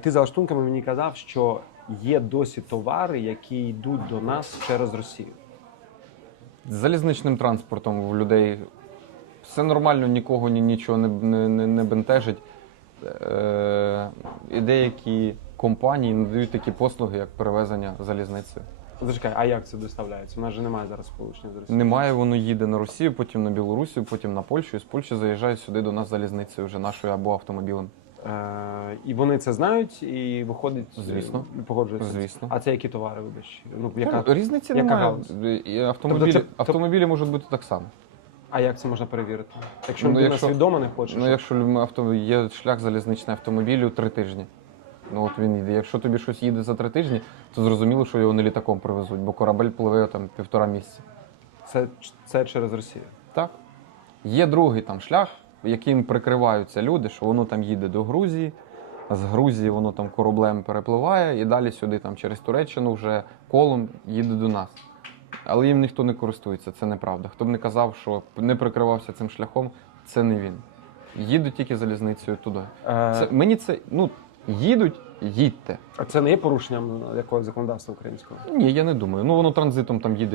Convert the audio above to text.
Ти за лаштунками мені казав, що є досі товари, які йдуть до нас через Росію. З залізничним транспортом в людей все нормально, нікого ні, нічого не, не, не, не бентежить. Е, і деякі компанії надають такі послуги, як перевезення залізницею. Зачекай, а як це доставляється? У нас же немає зараз сполучення з Росією. Немає, воно їде на Росію, потім на Білорусію, потім на Польщу, і з Польщі заїжджає сюди до нас залізницею вже нашою або автомобілем. Е, і вони це знають і виходить, Звісно. і погоджуються. Звісно. А це які товари, вибач? Ну, яка... Ну, Різниці яка немає. галузь? І автомобілі, Тобто це- автомобілі можуть бути так само. А як це можна перевірити? Якщо Ну, людина якщо- свідомо не хоче, Ну, якщо люм- авто є шлях залізничний автомобілю три тижні. Ну от він йде. Якщо тобі щось їде за три тижні, то зрозуміло, що його не літаком привезуть, бо корабель пливе там півтора місяця. це, це через Росію. Так. Є другий там шлях, яким прикриваються люди, що воно там їде до Грузії, а з Грузії воно там кораблем перепливає і далі сюди, там через Туреччину, вже колом їде до нас. Але їм ніхто не користується, це неправда. Хто б не казав, що не прикривався цим шляхом, це не він. Їдуть тільки залізницею туди. Е, Це, мені це, ну, їдуть, їдьте. А це не є порушенням якогось законодавства українського? Ні, я не думаю. Ну воно транзитом там їде